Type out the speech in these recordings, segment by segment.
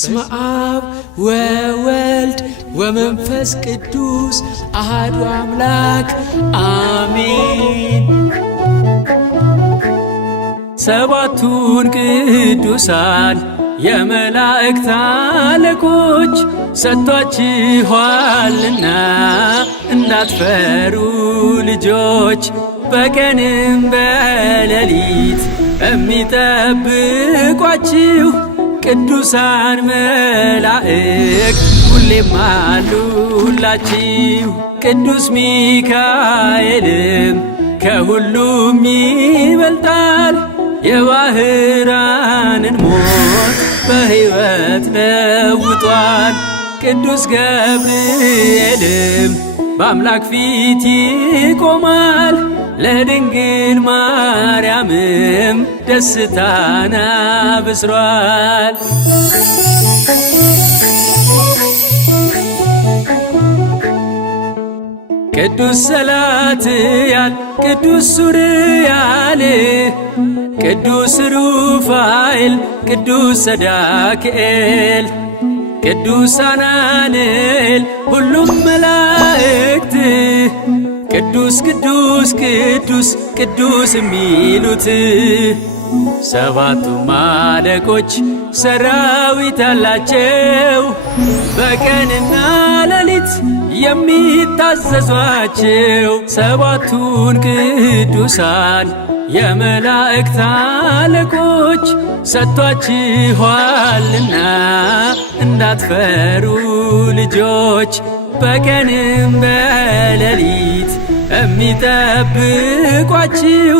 በስመ አብ ወወልድ ወመንፈስ ቅዱስ አሐዱ አምላክ አሜን። ሰባቱን ቅዱሳን የመላእክት አለቆች ሰጥቷችኋልና እንዳትፈሩ ልጆች፣ በቀንም በሌሊት የሚጠብቋችሁ ቅዱሳን መላእክት ሁሌም አሉላችሁ። ቅዱስ ሚካኤልም ከሁሉም ይበልጣል፣ የባህራንን ሞት በሕይወት ለውጧል። ቅዱስ ገብርኤልም በአምላክ ፊት ይቆማል፣ ለድንግል ማርያምም ደስታን አብስሯል። ቅዱስ ሰላትያል፣ ቅዱስ ሱርያል፣ ቅዱስ ሩፋኤል፣ ቅዱስ ሰዳክኤል፣ ቅዱስ አናንኤል ሁሉም መላእክት ቅዱስ ቅዱስ ቅዱስ ቅዱስ የሚሉት ሰባቱም አለቆች ሰራዊት አላቸው፣ በቀንና ሌሊት የሚታዘዟቸው። ሰባቱን ቅዱሳን የመላእክት አለቆች ሰጥቷችኋልና እንዳትፈሩ ልጆች፣ በቀንም በሌሊት የሚጠብቋችሁ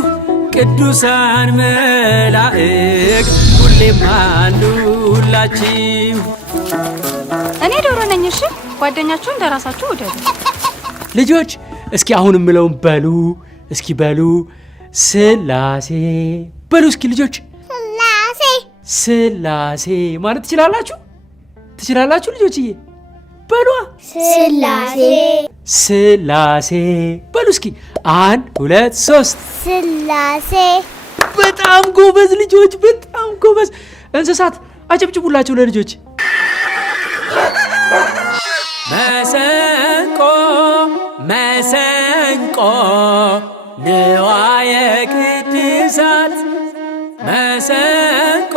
ቅዱሳን መላእክት ሁሌም አሉላችሁ። እኔ ዶሮ ነኝ። እሺ ጓደኛችሁ እንደራሳችሁ ውደዱ። ልጆች እስኪ አሁን የምለውን በሉ። እስኪ በሉ ስላሴ በሉ። እስኪ ልጆች ስላሴ ስላሴ ማለት ትችላላችሁ? ትችላላችሁ ልጆችዬ? በሉ ስላሴ ስላሴ በሉ እስኪ 1 2 3 ስላሴ። በጣም ጎበዝ ልጆች፣ በጣም ጎበዝ። እንስሳት አጨብጭቡላቸው ለልጆች። መሰንቆ መሰንቆ ንዋየ ቅድሳት፣ መሰንቆ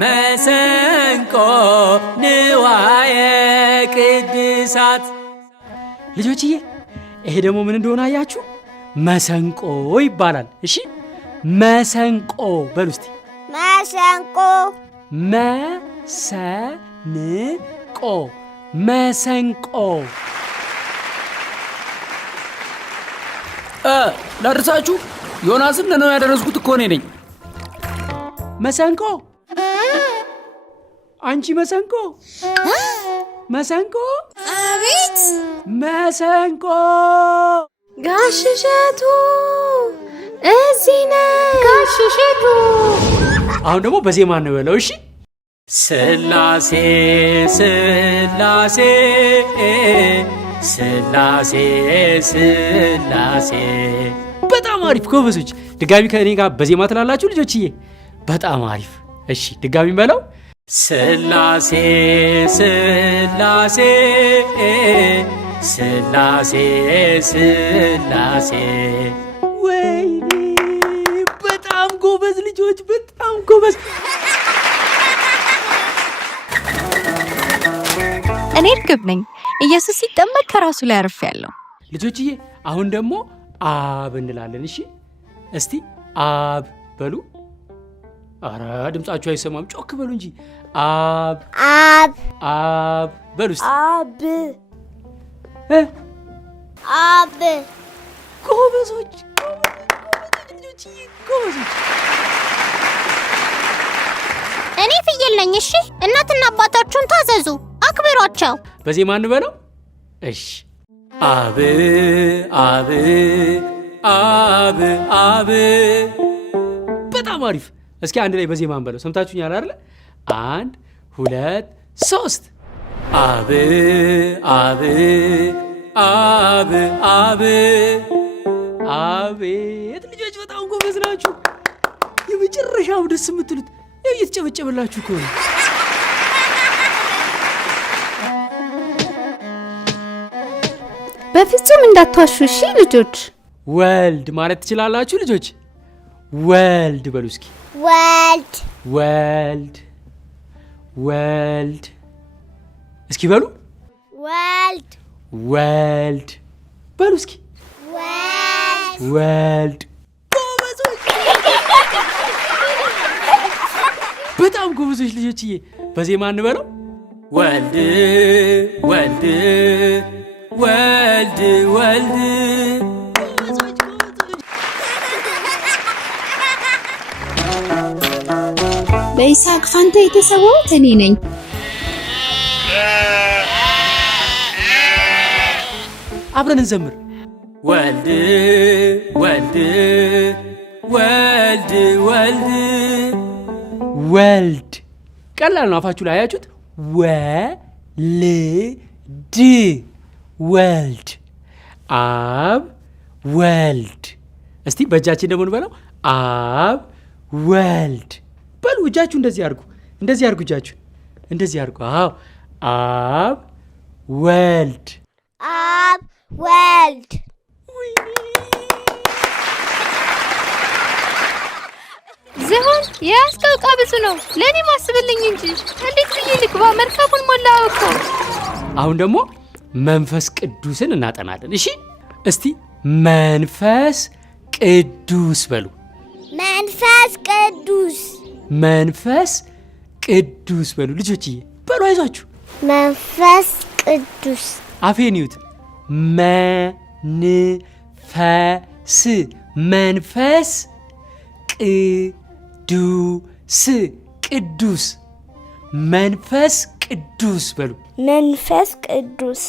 መሰንቆ ንዋየ ቅድሳት። ልጆችዬ ይሄ ደግሞ ምን እንደሆነ አያችሁ? መሰንቆ ይባላል። እሺ መሰንቆ በሉ እስቲ። መሰንቆ መሰንቆ መሰንቆ። ላድርሳችሁ። ዮናስን ነው ያደረስኩት እኮ እኔ ነኝ። መሰንቆ አንቺ መሰንቆ መሰንቆ። አቤት መሰንቆ። ጋሽ እሸቱ እዚህ ነህ? ጋሽ እሸቱ አሁን ደግሞ በዜማ ነው ያለው። እሺ ስላሴ ስላሴ ስላሴ ስላሴ። በጣም አሪፍ ጎበዞች። ድጋሚ ከእኔ ጋር በዜማ ትላላችሁ ልጆችዬ? በጣም አሪፍ። እሺ ድጋሚ በለው። ስላሴ ስላሴ ስላሴ ስላሴ። ወይኔ በጣም ጎበዝ ልጆች፣ በጣም ጎበዝ። እኔ እርግብ ነኝ። ኢየሱስ ሲጠመቅ ከራሱ ላይ አርፌያለሁ። ልጆችዬ አሁን ደግሞ አብ እንላለን። እሺ እስቲ አብ በሉ። አረ ድምጻችሁ አይሰማም፣ ጮክ በሉ እንጂ። አብ አብ አብ በሉ እስቲ። አብ አብ። ጎበዞች ልጆችዬ፣ ጎበዞች። እኔ ፍየል ነኝ። እሺ እናትና አባታችሁን ታዘዙ፣ አክብሯቸው። በዜማ እንበለው። እሺ አብ አብ አብ አብ። በጣም አሪፍ። እስኪ አንድ ላይ በዜማ እንበለው። ሰምታችሁኛል አይደል? 1 2 3 አብ አብ አብ አብ። አቤት ልጆች በጣም ጎበዝ ናችሁ። የመጨረሻው ደስ የምትሉት ያው እየተጨበጨበላችሁ እኮ ነው። በፍጹም እንዳትዋሹ እሺ ልጆች። ወልድ ማለት ትችላላችሁ ልጆች? ወልድ በሉ እስኪ። ወልድ ወልድ ወልድ እስኪ በሉ። ወልድ ወልድ በሉ እስኪ። ወልድ በጣም ጎበዞች ልጆችዬ። በዜማ እንበለው። ወልድ ወልድ ወልድ ወልድ። በይስሐቅ ፋንታ የተሰዋሁት እኔ ነኝ። አብረን እንዘምር። ወልድ ወልድ ወልድ ወልድ ወልድ። ቀላል ነው። አፋችሁ ላይ አያችሁት? ወልድ ወልድ። አብ ወልድ። እስቲ በእጃችን ደግሞ እንበለው። አብ ወልድ በሉ። እጃችሁ እንደዚህ አድርጉ፣ እንደዚህ አድርጉ፣ እጃችሁ እንደዚህ አድርጉ። አዎ፣ አብ ወልድ። አብ ወልድ። ዝሆን የያዝከው ዕቃ ብዙ ነው። ለእኔ ማስብልኝ እንጂ እንዴት ብዬ ልግባ? መርከቡን ሞላው እኮ። አሁን ደግሞ መንፈስ ቅዱስን እናጠናለን። እሺ፣ እስቲ መንፈስ ቅዱስ በሉ። መንፈስ ቅዱስ። መንፈስ ቅዱስ በሉ ልጆችዬ፣ በሉ አይዟችሁ። መንፈስ ቅዱስ። አፌን ይዩት። መንፈስ መንፈስ ቅዱስ ቅዱስ መንፈስ ቅዱስ በሉ። መንፈስ ቅዱስ።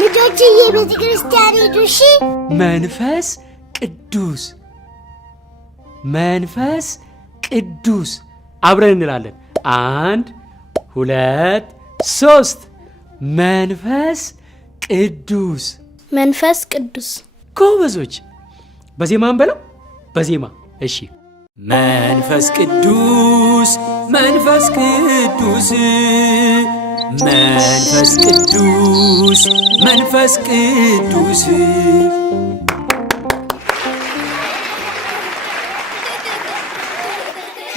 ልጆችዬ ቤተ ክርስቲያን ሄዱ። እሺ። መንፈስ ቅዱስ መንፈስ ቅዱስ አብረን እንላለን። 1 2 3 መንፈስ ቅዱስ መንፈስ ቅዱስ። ጎበዞች። በዜማ እንበለው። በዜማ እሺ። መንፈስ ቅዱስ መንፈስ ቅዱስ መንፈስ ቅዱስ መንፈስ ቅዱስ።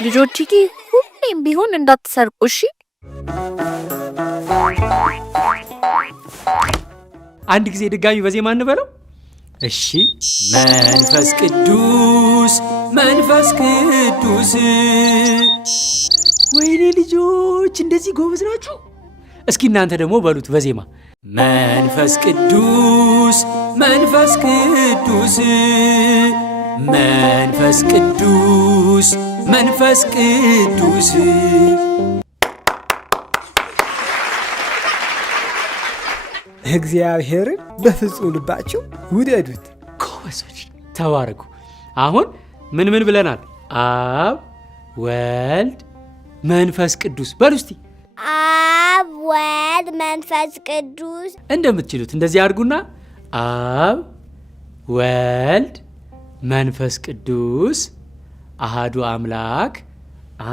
ልጆችዬ ሁሌም ቢሆን እንዳትሰርቁ እሺ። አንድ ጊዜ ድጋሚ በዜማ እንበለው። እሺ። መንፈስ ቅዱስ መንፈስ ቅዱስ። ወይኔ ልጆች እንደዚህ ጎበዝ ናችሁ። እስኪ እናንተ ደግሞ በሉት በዜማ። መንፈስ ቅዱስ መንፈስ ቅዱስ መንፈስ ቅዱስ መንፈስ ቅዱስ። እግዚአብሔርን በፍጹም ልባችሁ ውደዱት። ጎበዞች ተባረኩ። አሁን ምን ምን ብለናል? አብ ወልድ መንፈስ ቅዱስ በሉ እስቲ። አብ ወልድ መንፈስ ቅዱስ። እንደምትችሉት እንደዚህ አድርጉና አብ ወልድ መንፈስ ቅዱስ አሃዱ አምላክ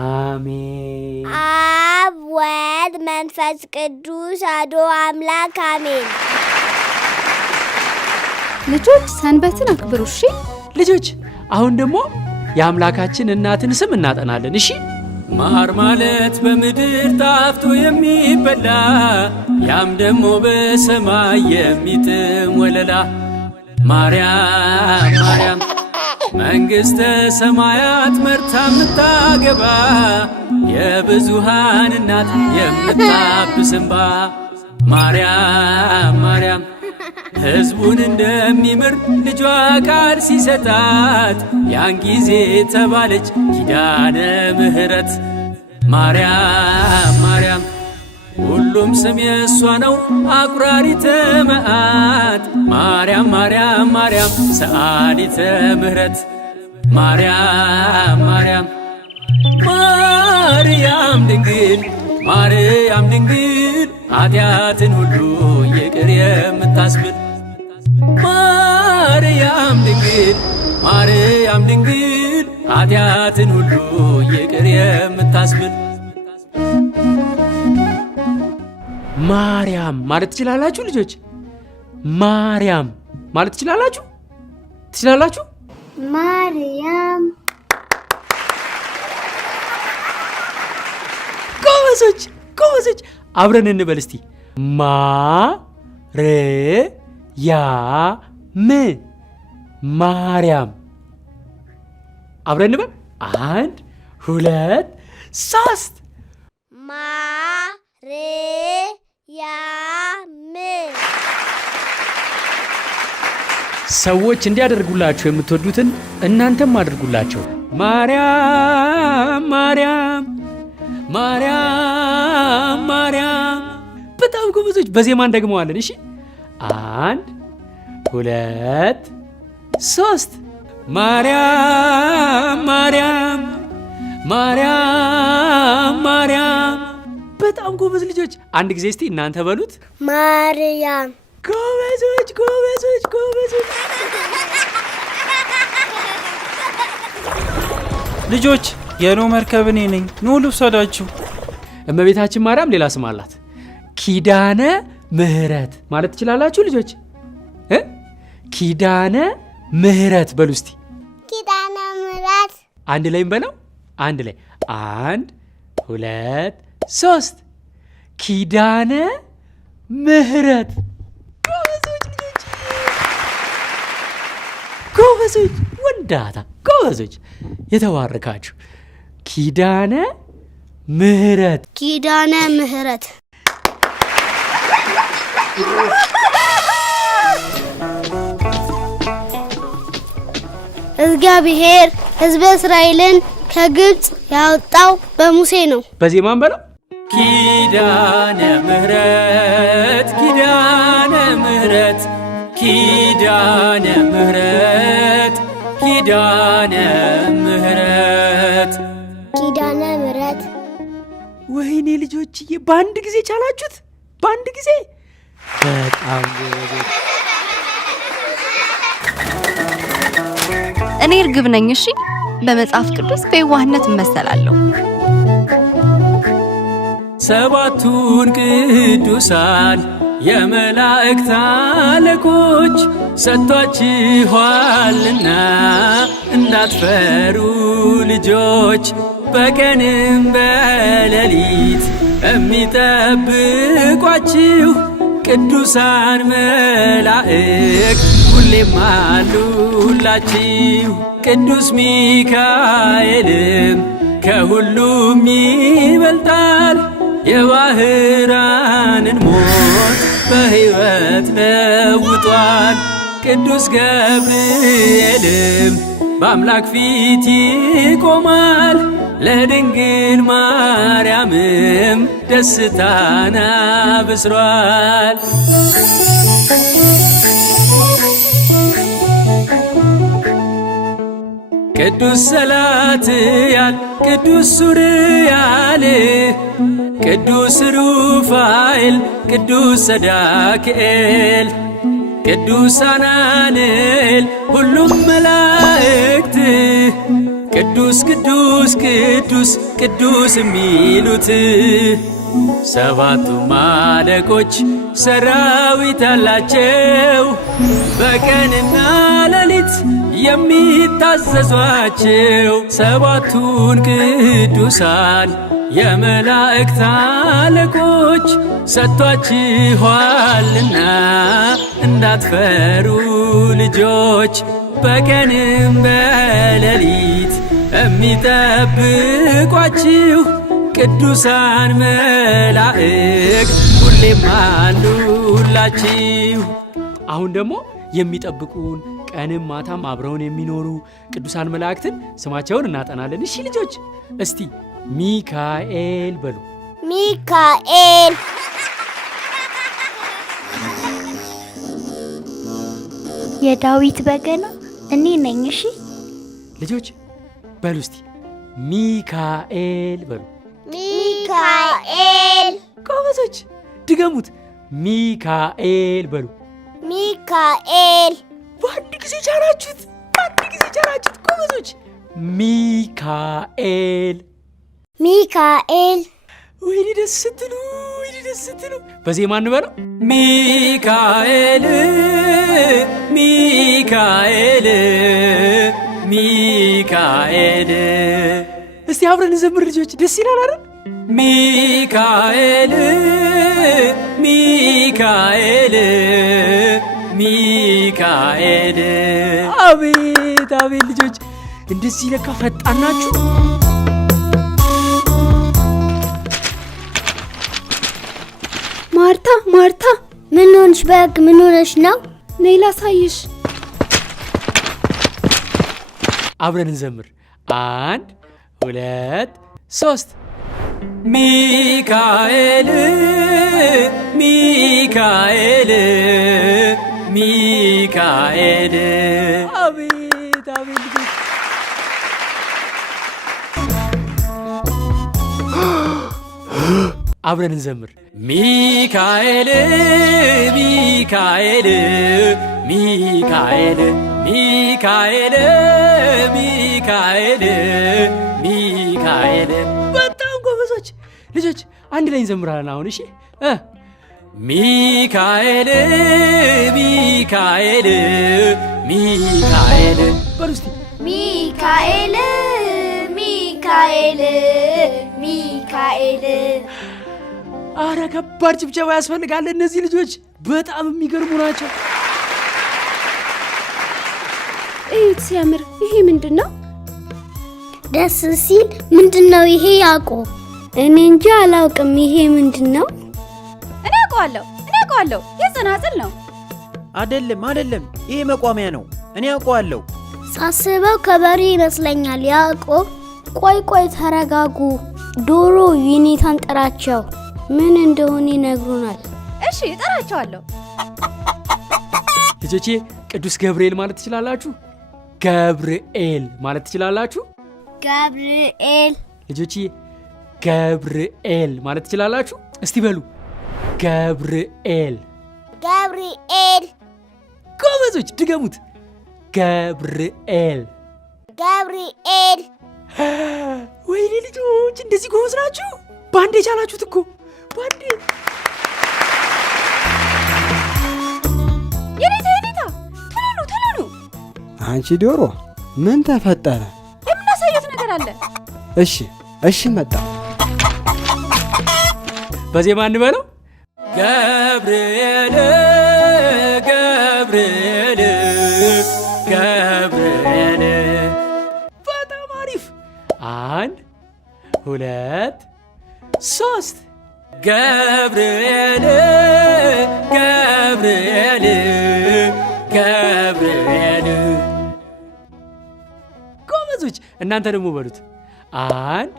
አሜን። አብ ወልድ መንፈስ ቅዱስ አሐዱ አምላክ አሜን። ልጆች ሰንበትን አክብሩ እሺ። ልጆች አሁን ደግሞ የአምላካችን እናትን ስም እናጠናለን። እሺ። ማር ማለት በምድር ጣፍቶ የሚበላ ያም ደግሞ በሰማይ የሚጥም ወለላ ማርያም ማርያም መንግሥተ ሰማያት መርታ የምታገባ የብዙሃን እናት የምታብስ እንባ ማርያም ማርያም ሕዝቡን እንደሚምር ልጇ ቃል ሲሰጣት ያን ጊዜ ተባለች ኪዳነ ምሕረት ማርያም ማርያም ሁሉም ስም የእሷ ነው አቁራሪተ መዓት ማርያም ማርያም ማርያም ሰአሊተ ምሕረት ማርያም ማርያም ማርያም ድንግል ማርያም ድንግል ኃጢአትን ሁሉ ይቅር የምታስብል ማርያም ድንግል ማርያም ድንግል ኃጢአትን ሁሉ ይቅር የምታስብል ማርያም ማለት ትችላላችሁ ልጆች? ማርያም ማለት ትችላላችሁ? ማርያም። ጎበዞች አብረን እንበል እስቲ። ማርያም አብረን እንበል። 1 2 3 ማርያም። ሰዎች እንዲያደርጉላችሁ የምትወዱትን እናንተም አድርጉላቸው። ማርያም ማርያም ማርያም ማርያም። በጣም ጎበዞች። በዜማ እንደግመዋለን። እሺ 1 2 3 ማርያም ማርያም ማርያም ማርያም። በጣም ጎበዝ ልጆች። አንድ ጊዜ እስቲ እናንተ በሉት። ማርያም። ጎበዞች። ልጆች የኖ መርከብ እኔ ነኝ። ኑ ልውሰዳችሁ። እመቤታችን ማርያም ሌላ ስም አላት። ኪዳነ ምህረት ማለት ትችላላችሁ ልጆች? ኪዳነ ምህረት በሉ እስቲ። ኪዳነ ምህረት። አንድ ላይ እንበለው። አንድ ላይ 1 2 3 ኪዳነ ምህረት። ጎበዞች ወንዳታ ጎበዞች፣ የተባረካችሁ። ኪዳነ ምህረት። እግዚአብሔር ሕዝበ እስራኤልን ከግብፅ ያወጣው በሙሴ ነው። በዜማም በለው። ኪዳነ ምህረት ኪዳነ ምህረት ኪዳነ ምህረት ኪዳነ ምህረት ኪዳነ ምህረት። ወይኔ ልጆችዬ በአንድ ጊዜ ቻላችሁት? በአንድ ጊዜ በጣም ጎበዞች። እኔ እርግብ ነኝ። እሺ በመጽሐፍ ቅዱስ በየዋህነት እመሰላለሁ። ሰባቱን ቅዱሳን የመላእክት አለቆች ሰጥቷችኋልና እንዳትፈሩ ልጆች፣ በቀንም በሌሊት የሚጠብቋችሁ ቅዱሳን መላእክት ሁሌም አሉላችሁ። ቅዱስ ሚካኤልም ከሁሉም ይበልጣል፣ የባህራንን ሞት በሕይወት ለውጧል። ቅዱስ ገብርኤልም በአምላክ ፊት ይቆማል፣ ለድንግል ማርያምም ደስታን አብስሯል። ቅዱስ ሰላትያል፣ ቅዱስ ሱርያል፣ ቅዱስ ሩፋኤል፣ ቅዱስ ሰዳክኤል፣ ቅዱስ አናንኤል ሁሉም መላእክት ቅዱስ ቅዱስ ቅዱስ ቅዱስ የሚሉት ሰባቱም አለቆች ሰራዊት አላቸው፣ በቀንና ሌሊት የሚታዘዟቸው። ሰባቱን ቅዱሳን የመላእክት አለቆች ሰጥቷችኋልና እንዳትፈሩ ልጆች፣ በቀንም በሌሊት የሚጠብቋችሁ ቅዱሳን መላእክት ሁሌም አሉላችሁ። አሁን ደግሞ የሚጠብቁን ቀንም ማታም አብረውን የሚኖሩ ቅዱሳን መላእክትን ስማቸውን እናጠናለን። እሺ ልጆች እስቲ ሚካኤል በሉ። ሚካኤል። የዳዊት በገና እኔ ነኝ። እሺ ልጆች በሉ እስቲ ሚካኤል በሉ። ሚካኤል። ጎበዞች ድገሙት። ሚካኤል በሉ። ሚካኤል። በአንድ ጊዜ ቻላችሁት። ጎበዞች ሚካኤል። ሚካኤል። ወይኔ ደስ ስትሉ በዜማ እንበለው። ሚካኤል ሚካኤል ሚካኤል። እስቲ አብረን እንዘምር ልጆች፣ ደስ ይላል አይደል? ሚካኤል ሚካኤል ሚካኤል። አቤት አቤት ልጆች እንደዚህ ለካ ፈጣን ናችሁ። ማርታ ማርታ፣ ምን ሆንሽ? በግ ምን ሆነሽ ነው? ነይ ላሳይሽ። አብረን እንዘምር። 1 2 3 ሚካኤል ሚካኤል ሚካኤል። አቤት አቤት ልጆች አብረን እንዘምር። ሚካኤል ሚካኤል ሚካኤል ሚካኤል ሚካኤል ሚካኤል። በጣም ጎበዞች ልጆች፣ አንድ ላይ እንዘምራለን አሁን። እሺ ሚካኤል ሚካኤል ሚካኤል በሉ እስቲ። ሚካኤል ሚካኤል ሚካኤል። አረ ከባድ ጭብጨባ ያስፈልጋል። እነዚህ ልጆች በጣም የሚገርሙ ናቸው። እዩት ሲያምር። ይሄ ምንድን ነው? ደስ ሲል ምንድን ነው ይሄ? ያዕቆብ፣ እኔ እንጂ አላውቅም። ይሄ ምንድን ነው? እኔ አውቀዋለሁ። የጸናጽል ነው። አይደለም፣ ይሄ መቋሚያ ነው። እኔ አውቀዋለሁ። ሳስበው ከበሬ ይመስለኛል። ያዕቆብ፣ ቆይ ተረጋጉ። ዶሮ ዩኒታን ጥራቸው፣ ምን እንደሆነ ይነግሩናል። እሺ እጠራቸዋለሁ። ልጆቼ ቅዱስ ገብርኤል ማለት ትችላላችሁ? ገብርኤል ማለት ትችላላችሁ? ገብርኤል። ልጆቼ ገብርኤል ማለት ትችላላችሁ? እስቲ በሉ ገብርኤል። ገብርኤል። ጎበዞች ድገሙት። ገብርኤል ገብርኤል። ወይኔ ልጆች እንደዚህ ጎበዝ ናችሁ። ባንዴ ቻላችሁት እኮ ባንዴ። የኔታ ቶሎ ኑ። አንቺ ዶሮ ምን ተፈጠረ? የምናሳየት ነገር አለ። እሺ መጣ። በዜማ እንበለው። ገብርኤል ገብርኤል ገብርኤል። በጣም አሪፍ። 1 2 3 ገብርኤል ገብርኤል ገብርኤል። ጎበዞች እናንተ ደግሞ በሉት። 1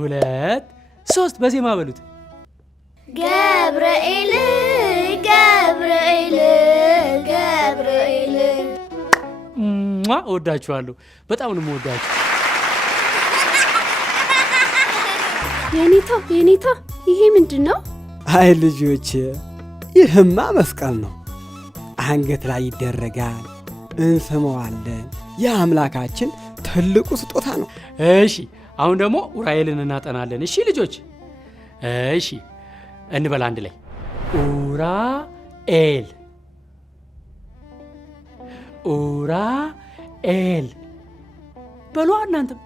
2 3 በዜማ በሉት። ገብርኤል ገብርኤል ገብርኤል። እወዳችኋለሁ። በጣም ነው የምወዳችሁ። የኔታ ይሄ ምንድን ነው? አይ ልጆች፣ ይህማ መስቀል ነው። አንገት ላይ ይደረጋል፣ እንስመዋለን። የአምላካችን ትልቁ ስጦታ ነው። እሺ አሁን ደግሞ ኡራኤልን እናጠናለን። እሺ ልጆች፣ እሺ እንበል አንድ ላይ ኡራኤል ኡራኤል በሉ እናንተም።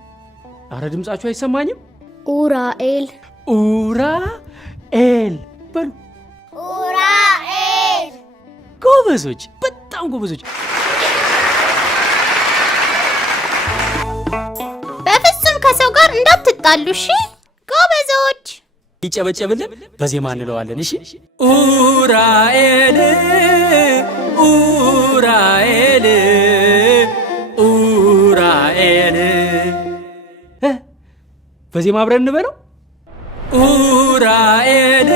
አረ ድምጻችሁ አይሰማኝም? ኡራኤል ኡራኤል በሉ። ኡራኤል። ጎበዞች፣ በጣም ጎበዞች። በፍጹም ከሰው ጋር እንዳትጣሉ እሺ ጎበዞች። ይጨበጨብልን፣ በዜማ እንለዋለን። እሺ ኡራኤል ኡራኤል ኡራኤል። በዜማ አብረን እንበለው። ኡራኤል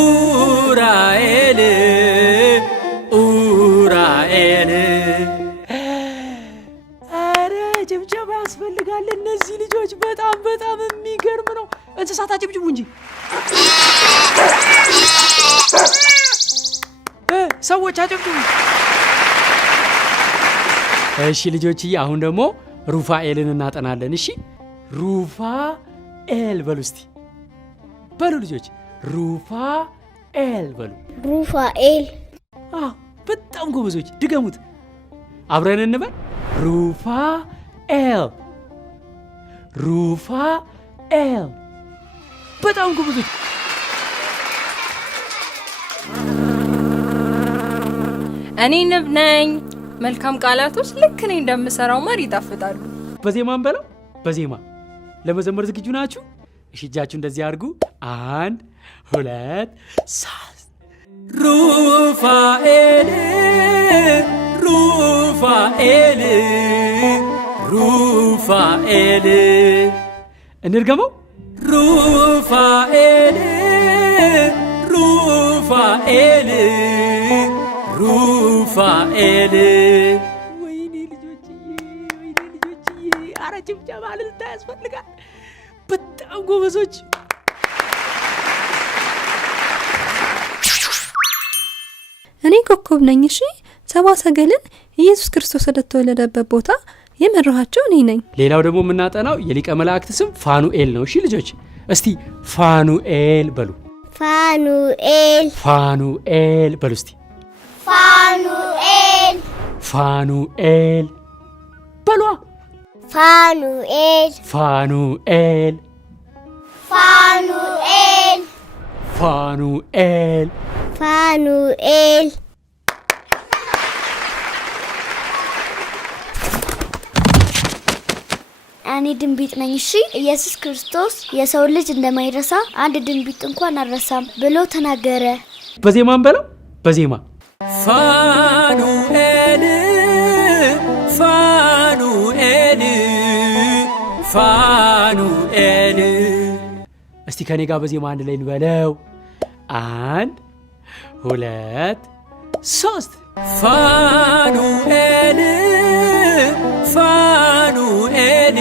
ኡራኤል ኡራኤል። አረ ጭብጨባ ያስፈልጋል። እነዚህ ልጆች በጣም የሚገርም ነው። እንስሳት አጭብጭቡ እንጂ ሰዎች አጭብጭቡ። እሺ ልጆችዬ፣ አሁን ደግሞ ሩፋኤልን እናጠናለን። እሺ ሩፋኤል በሉ እስቲ። በሉ ልጆች ሩፋኤል በሉ። ሩፋኤል። በጣም ጎበዞች። ድገሙት፣ አብረን እንበል። ሩፋኤል፣ ሩፋኤል። በጣም ጎበዞች። እኔ ንብ ነኝ። መልካም ቃላቶች ልክ እኔ እንደምሰራው ማር ይጣፍጣሉ። በዜማ እንበለው። በዜማ ለመዘመር ዝግጁ ናችሁ? እሺ፣ እጃችሁ እንደዚህ አድርጉ። 1 2 3 ሩፋኤል ሩፋኤል ሩፋኤል። እንድገመው። ሩፋኤል ሩፋኤል ሩፋኤል። ወይኔ ልጆችዬ፣ ወይኔ ልጆችዬ! ኧረ ጭብጨባ እልልታ ያስፈልጋል። በጣም ጎበዞች። እኔ ኮከብ ነኝ። እሺ፣ ሰብአ ሰገልን ኢየሱስ ክርስቶስ ወደ ተወለደበት ቦታ የመራኋቸው እኔ ነኝ። ሌላው ደግሞ የምናጠናው የሊቀ መላእክት ስም ፋኑኤል ነው። እሺ ልጆች፣ እስቲ ፋኑኤል በሉ። ፋኑኤል። ፋኑኤል በሉ እስቲ። ፋኑኤል። ፋኑኤል በሏ። ፋኑኤል። ፋኑኤል ፋኑኤል ፋኑኤል ፋኑኤል። እኔ ድንቢጥ ነኝ። እሺ፣ ኢየሱስ ክርስቶስ የሰው ልጅ እንደማይረሳ አንድ ድንቢጥ እንኳን አልረሳም ብሎ ተናገረ። በዜማም በለው። በዜማ ፋኑኤል ፋኑኤል ፋኑኤል። እስቲ ከኔ ጋር በዜማ አንድ ላይ እንበለው። 1 2 3 ፋኑኤል ፋኑኤል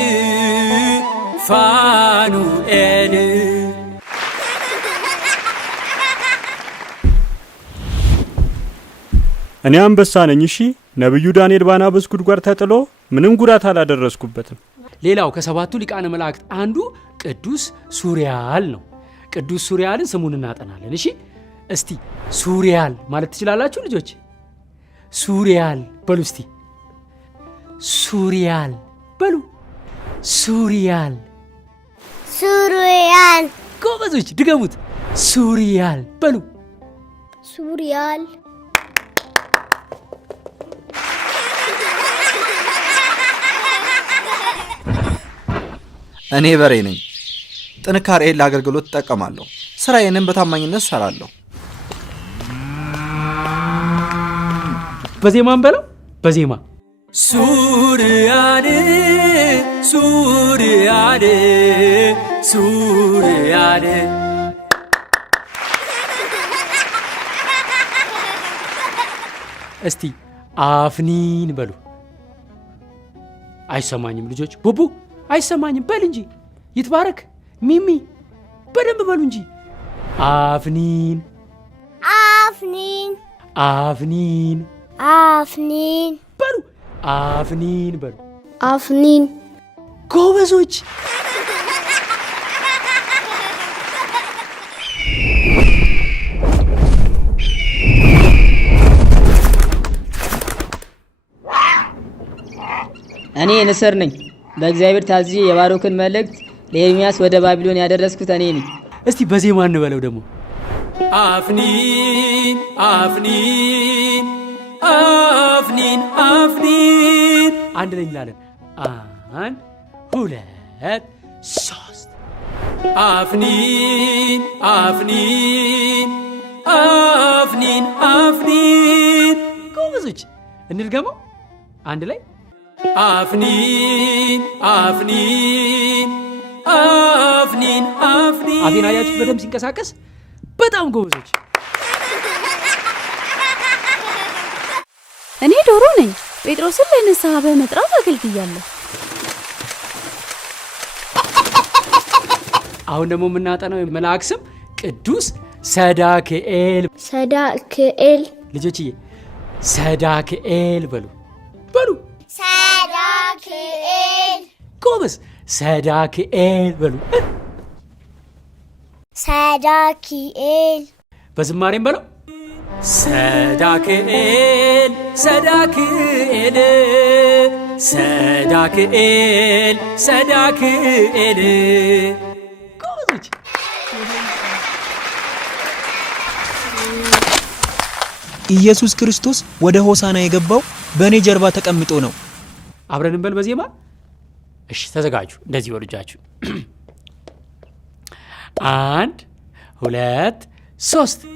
ፋኑኤል። እኔ አንበሳ ነኝ። እሺ፣ ነብዩ ዳንኤል ባናብስ ጉድጓድ ተጥሎ ምንም ጉዳት አላደረስኩበትም። ሌላው ከሰባቱ ሊቃነ መላእክት አንዱ ቅዱስ ሱሪያል ነው። ቅዱስ ሱሪያልን ስሙን እናጠናለን። እሺ፣ እስቲ ሱሪያል ማለት ትችላላችሁ ልጆች? ሱሪያል በሉ እስቲ። ሱሪያል በሉ። ሱሪያል ሱሪያል። ጎበዞች፣ ድገሙት። ሱሪያል በሉ። ሱሪያል። እኔ በሬ ነኝ። ጥንካሬን ለአገልግሎት እጠቀማለሁ። ስራዬንም በታማኝነት እሰራለሁ። በዜማም በለው። በዜማ ሱሪያል ሱሪያል ሱሪያል። እስቲ አፍኒን በሉ። አይሰማኝም ልጆች። ቡቡ አይሰማኝም በል እንጂ። ይትባረክ ሚሚ በደንብ በሉ እንጂ። አፍኒን አፍኒን አፍኒን አፍኒን በሉ። አፍኒን በሉ። አፍኒን። ጎበዞች። እኔ ንስር ነኝ። በእግዚአብሔር ታዝዤ የባሮክን መልእክት ለኤርምያስ ወደ ባቢሎን ያደረስኩት እኔ ነኝ። እስቲ በዜማ እንበለው ደግሞ። አፍኒን አፍኒን አፍኒን አፍኒን። አንድ ላይ እንላለን። 1 2 3 አፍኒን አፍኒን አፍኒን አፍኒን። ጎበዞች፣ እንድገመው አንድ ላይ። አፍኒን አፍኒን አፍኒን አፍኒን። አፌን አያችሁት በደንብ ሲንቀሳቀስ? በጣም ጎበዞች። እኔ ዶሮ ነኝ። ጴጥሮስን ለንስሐ በመጥራት አገልግያለሁ። አሁን ደግሞ የምናጠናው መልአክ ስም ቅዱስ ሰዳክኤል። ሰዳክኤል። ልጆችዬ ሰዳክኤል በሉ በሉ። ሰዳክኤል። ጎበዝ። ሰዳክኤል በሉ። ሰዳክኤል። በዝማሬም በለው ሰዳክኤል ሰዳክኤል ሰዳክኤል ሰዳክኤል። ጎበዞች። ኢየሱስ ክርስቶስ ወደ ሆሳና የገባው በእኔ ጀርባ ተቀምጦ ነው። አብረን እንበል በዜማ። እሺ ተዘጋጁ። እንደዚህ ወልጃችሁ 1 2 3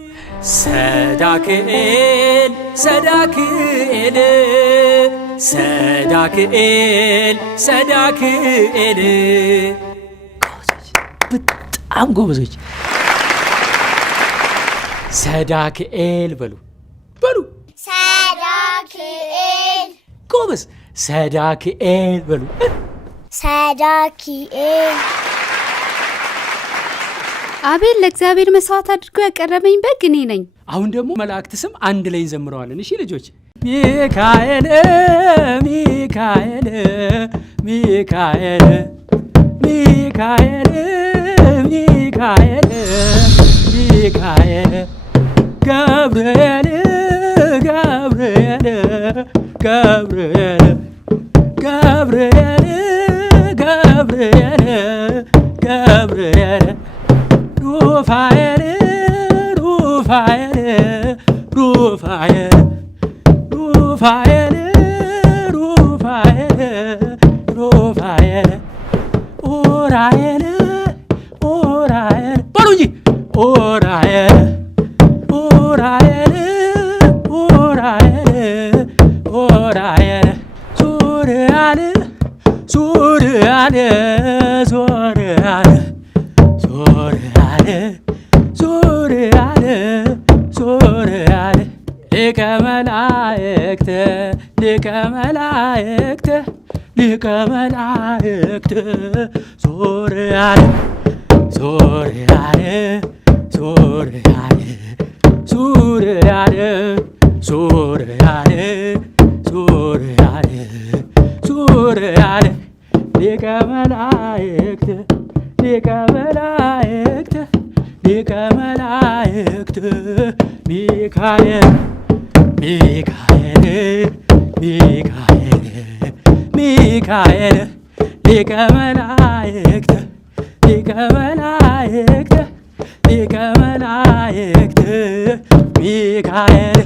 ሰዳክኤል ሰዳክኤል ሰዳክኤል ሰዳክኤል። ጎበዞች፣ በጣም ጎበዞች። ሰዳክኤል በሉ በሉ። ሰዳክኤል። ጎበዝ። ሰዳክኤል በሉ። ሰዳክኤል። አቤል ለእግዚአብሔር መስዋዕት አድርጎ ያቀረበኝ በግ እኔ ነኝ። አሁን ደግሞ መላእክት ስም አንድ ላይ እንዘምረዋለን። እሺ ልጆች፣ ሚካኤል ሚካኤል ሚካኤል ሚካኤል ሚካኤል ሚካኤል ገብርኤል ገብርኤል ገብርኤል ገብርኤል ገብርኤል ገብርኤል ሩፋኤል ሩፋኤል ሩፋኤል ሩፋኤል ሩፋኤል ሩፋኤል ኡራኤል ኡራኤል በሉ እንጂ ኡራኤል ኡራኤል ኡራኤል ኡራኤል ሱርያል ሱርያል ሱርያል ሱርያል ሱርያል ሱርያል ሊቀ መላእክት ሊቀ መላእክት ሊቀ መላእክት ሱርያል ሱርያል ሱርያል ሱርያል ሱርያል ሱርያል ሱርያል ሊቀ መላእክት ሊቀ መላእክት ሊቀ መላእክት ሚካኤል ሚካኤል ሚካኤል ሚካኤል ሊቀ መላእክት ሊቀ መላእክት ሊቀ መላእክት ሚካኤል